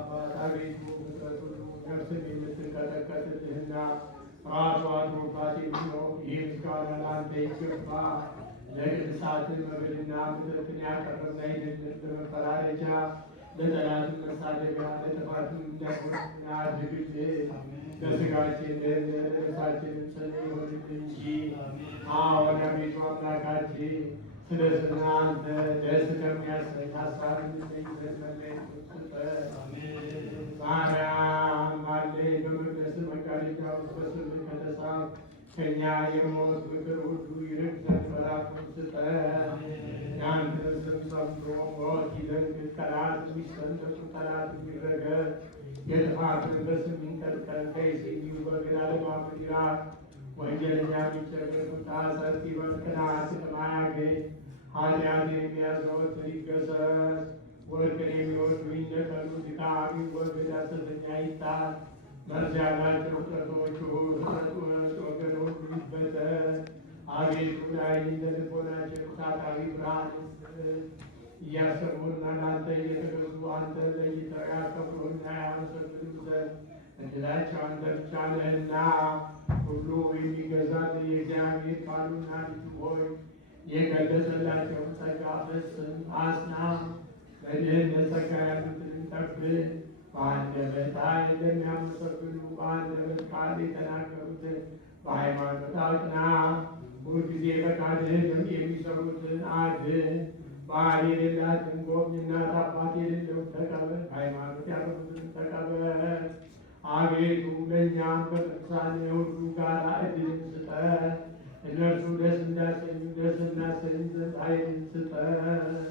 አባት አቤቱ ፍጥረት ሁሉ ነፍስን የምትንቀጠቀጥልህና ራሷ ትሩፋት የሚሆን ይህ ምስጋና ለአንተ ይገባ። ለቅድሳትን መብልና መጠጥን ያቀረብን አይደለም ለመፈራረጃ ለጠላትም መሳደቢያ ለጥፋትም እንዳይሆንና አድርግልን። ለሥጋችን ለነፍሳችንም ጽድቅ ይሆንልን እንጂ። አዎን አቤቱ አምላካችን ስለ ስምህ አንተ ደስ ከሚያሰኝ ሀሳብ እንድንገኝ መለየቱን ስጠን። ማርያም ማለይ በመቅደስ መጋረጃ ውስጥ በስምህ ከተሳብ ከእኛ የሞት ምክር ሁሉ ይርቅ ዘንድ በራፉን ስጠን። የአንተን ስም ሰምቶ ሞት ይደንግጥ፣ ጠላት የሚሰንጠቁ ጠላት የሚረገጥ፣ የጥፋትን በስም ይንቀጥቀጥ፣ ከይሲ የሚወገድ ዓለማዊ ይራቅ። ወንጀለኛ የሚጨነቅ ጣሰት ይበል፣ ቅንዓት የማያገኝ ኃጢአት የሚያዘወትር ይገሰጽ። ወርቅን የሚወዱ ይነቀሉ፣ ድካም ይወገድ፣ ሐሰተኛ ይጣል። መርዝ ያላቸው ፍጥረቶች ወገን ሁሉ ይበተን። አቤቱ ለዓይን ለልቦናችን እሳታዊ ብርሃን እያሰቡና ለአንተ እየተገዙ አንተ ለይተው ያከብሩና ያመሰግኑ ዘንድ እድላቸው አንተ ብቻ ነህና። ሁሉ የሚገዛት የእግዚአብሔር ቃሉና ልጁ ሆይ የገለጸላቸውን ጸጋ ፈጽም አጽና። በድህነት ጸጋ ያሉትን ጠብቅ። በአንደበት ኃይል እንደሚያመሰግኑ በአንደበት ቃል የተናገሩትን በሃይማኖት አጽና። ሁልጊዜ ፈቃድህን የሚሰሩትን አድን። ባል የሌላትን ጎብኝ፣ እናት አባት የሌለውን ተቀበል። ሃይማኖት ያሉትን ተቀበል። አቤቱ ለእኛም ከቅዱሳን ሁሉ ጋር ዕድልን ስጠን። እነርሱ ደስ እንዳሰኙ ደስ እናሰኝ ዘንድ ኃይልን ስጠን።